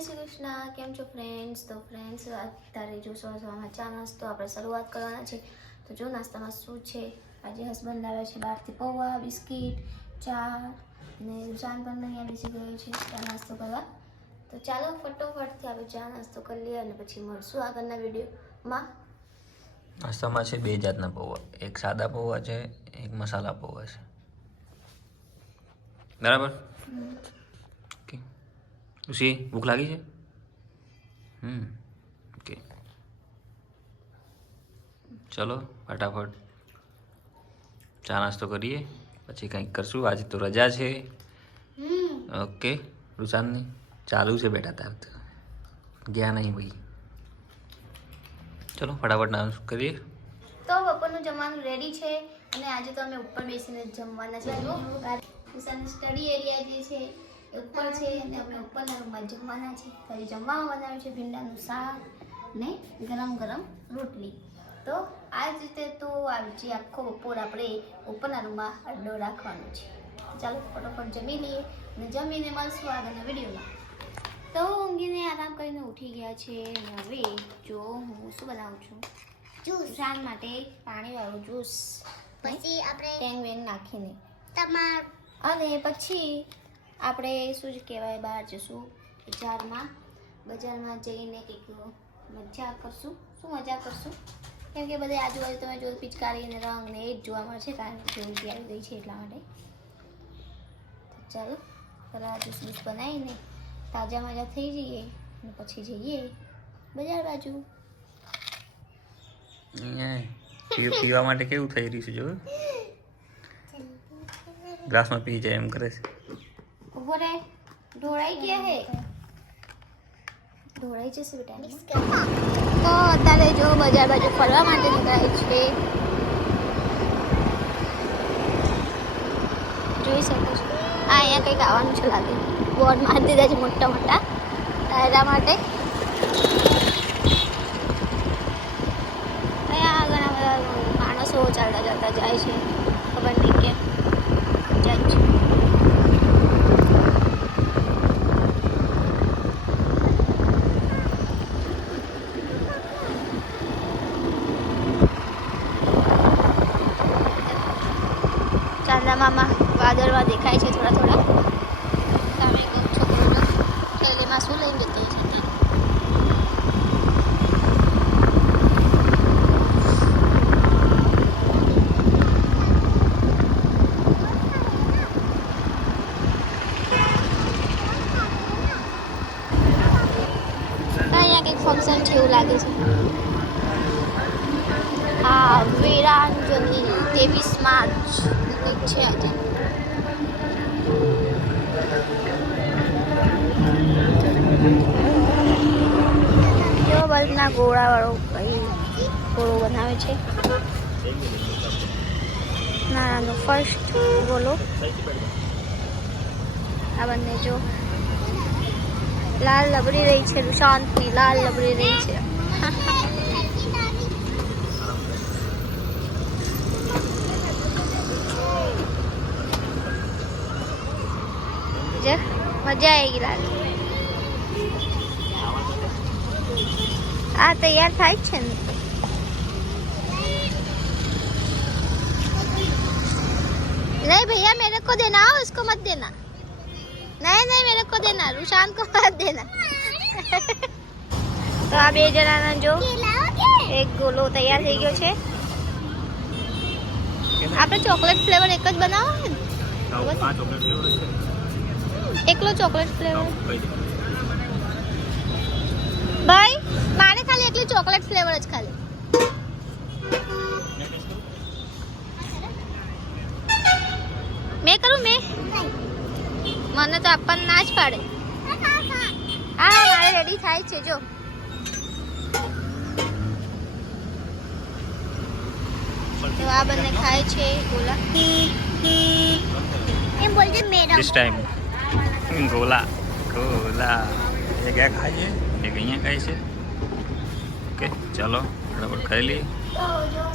જય શ્રી કૃષ્ણ. કેમ છો ફ્રેન્ડ્સ તો ફ્રેન્ડ્સ અત્યારે જોશો સવાર સવારમાં ચા નાસ્તો આપણે શરૂઆત કરવાના છે. તો જો નાસ્તામાં શું છે? આજે હસબન્ડ લાવ્યા છે બહારથી પૌવા બિસ્કિટ ચા અને જાન પણ અહીંયા બેસી ગયો છે ચા નાસ્તો કરવા. તો ચાલો ફટોફટથી આપણે ચા નાસ્તો કરી લઈએ અને પછી મળશું આગળના વિડીયોમાં. નાસ્તામાં છે બે જાતના પૌવા. એક સાદા પૌવા છે એક મસાલા પૌવા છે. બરાબર? ખુશી ભૂખ લાગી છે હમ ઓકે ચલો ફટાફટ ચા નાસ્તો કરીએ પછી કંઈક કરશું. આજે તો રજા છે. ઓકે રૂસાનની ચાલુ છે બેટા તાર ગયા નહીં ભાઈ. ચલો ફટાફટ નાસ્તો કરીએ. તો બપોરનું જમવાનું રેડી છે અને આજે તો અમે ઉપર બેસીને જમવાના છે. સ્ટડી એરિયા જે છે ઉપર છે અને અમે ઉપરના રૂમમાં જમવાના છે. ઘરે જમવામાં બનાવ્યું છે ભીંડાનું શાક ને ગરમ ગરમ રોટલી. તો આ જ રીતે તો આજે આખો બપોર આપણે ઉપરના રૂમમાં અડ્ડો રાખવાનો છે. ચાલો ફટોફટ જમી લઈએ અને જમીને મળશું આગળના વિડીયોમાં. તો ઊંઘીને આરામ કરીને ઉઠી ગયા છે હવે જો હું શું બનાવું છું? જ્યુસ શાન માટે પાણીવાળું જ્યુસ પછી આપણે ટેંગ વેંગ નાખીને. તમાર અને પછી આપણે શું જ કહેવાય બહાર જશું બજારમાં. બજારમાં જઈને કંઈક મજા કરશું. શું મજા કરશું? કેમ કે બધે આજુબાજુ તમે જો પિચકારી અને રંગ ને એ જ જોવા મળશે કારણ કે જોઈતી આવી ગઈ છે એટલા માટે. ચાલો પહેલાં જ્યુસ જ્યુસ બનાવીને તાજા મજા થઈ જઈએ અને પછી જઈએ બજાર બાજુ. પીવા માટે કેવું થઈ રહ્યું છે જો ગ્લાસમાં પી જાય એમ કરે છે. ઢોળાઈ ગયા હે ઢોળાઈ જશે બેટા તો અત્યારે જો બજાર બાજુ ફરવા માટે નીકળાય છે જોઈ શકો છો આ અહીંયા કંઈક આવવાનું છે લાગે બોર્ડ મારી દીધા છે મોટા મોટા એના માટે અહીંયા ઘણા બધા માણસો ચાલતા ચાલતા જાય છે ખબર નહીં કેમ જાય છે ચાંદામામાં વાદળવા દેખાય છે થોડા થોડા. સામે એક છોકરો થેલીમાં શું લઈને જતો છે અહીંયા કંઈક ફંક્શન છે એવું લાગે છે. આ વીરાંજલી, ત્રેવીસ માર્ચ. કંઈક છે આજે કેવો કઈ ગોળો બનાવે છે નાનાનો ફર્સ્ટ ગોલો આ બંને જો લાલ લબડી રહી છે શાંતિ લાલ લબડી રહી છે. જે મજા આવેગી લાલ આ તૈયાર થાય જ છે ને नहीं भैया मेरे को देना उसको मत देना नहीं नहीं मेरे को देना रुशान को मत देना તો આ બે જણાના જો એક ગોલો તૈયાર થઈ ગયો છે આપણે ચોકલેટ ફ્લેવર એક જ બનાવો ને એકલો ચોકલેટ ફ્લેવર? ભાઈ મારે ખાલી એકલી ચોકલેટ ફ્લેવર જ ખાલી. મેં કરું? મેં મને તો આપણને ના જ પાડે. હા હા મારે રેડી થાય છે જો. તો આ બંને ખાય છે ગોલા એમ બોલજે મેડમ. ધીસ ટાઈમ ગોલા ગોલા એક આ ખાઈએ. એક અહીંયા ખાય છે. ઓકે ચાલો બરાબર ખાઈ લઈએ.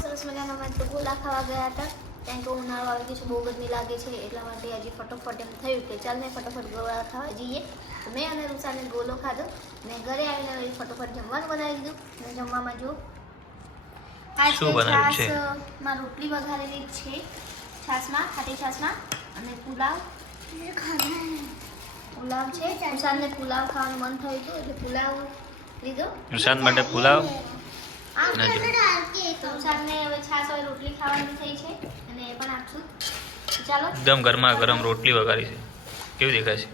સરસ મજાના અમે તો ગોલા ખાવા ગયા હતા. કારણ કે ઉનાળો આવી ગયો છે બહુ ગરમી લાગે છે એટલા માટે આજે ફટોફટ એમ થયું કે ચાલ મેં ફટોફટ ગોળા ખાવા જઈએ. મેં અને રૂસાને ગોલો ખાધો. મેં ઘરે આવીને ફટોફટ જમવાનું બનાવી દીધું. અને જમવામાં જો શું બનાવ્યું છે? છાશમાં રોટલી વઘારેલી છે. છાશમાં ખાટી છાસમાં. અને પુલાવ. પુલાવ છે. રૂસાનને પુલાવ ખાવાનું મન થયું હતું એટલે પુલાવ લીધો. નિશાંત માટે પુલાવ? આમ ના હવે છાસ રોટલી ખાવાની થઈ છે અને એ પણ આપશું. ચાલો. એકદમ ગરમા ગરમ રોટલી વઘારી છે. કેવું દેખાય છે?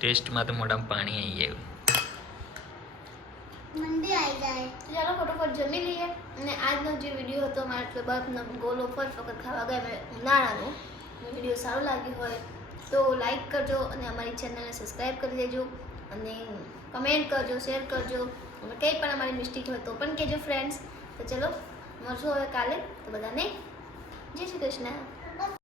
ટેસ્ટમાં તો મોઢામાં પાણી આવી ગયું. મંદી આવી જાય. ચાલો ફટોફટ જમી લઈએ. અને આજનો જે વીડિયો હતો મારા એટલે બરફનો ગોલો ફર ફક્ત ખાવા ગયા મેં ઉનાળાનો. વીડિયો સારો લાગ્યો હોય. તો લાઈક કરજો અને અમારી ચેનલને સબસ્ક્રાઈબ કરી દેજો અને કમેન્ટ કરજો શેર કરજો. અને કંઈ પણ અમારી મિસ્ટેક હોય તો પણ કહેજો ફ્રેન્ડ્સ તો ચલો, મળશું હવે કાલે. તો બધાને જય શ્રી કૃષ્ણ.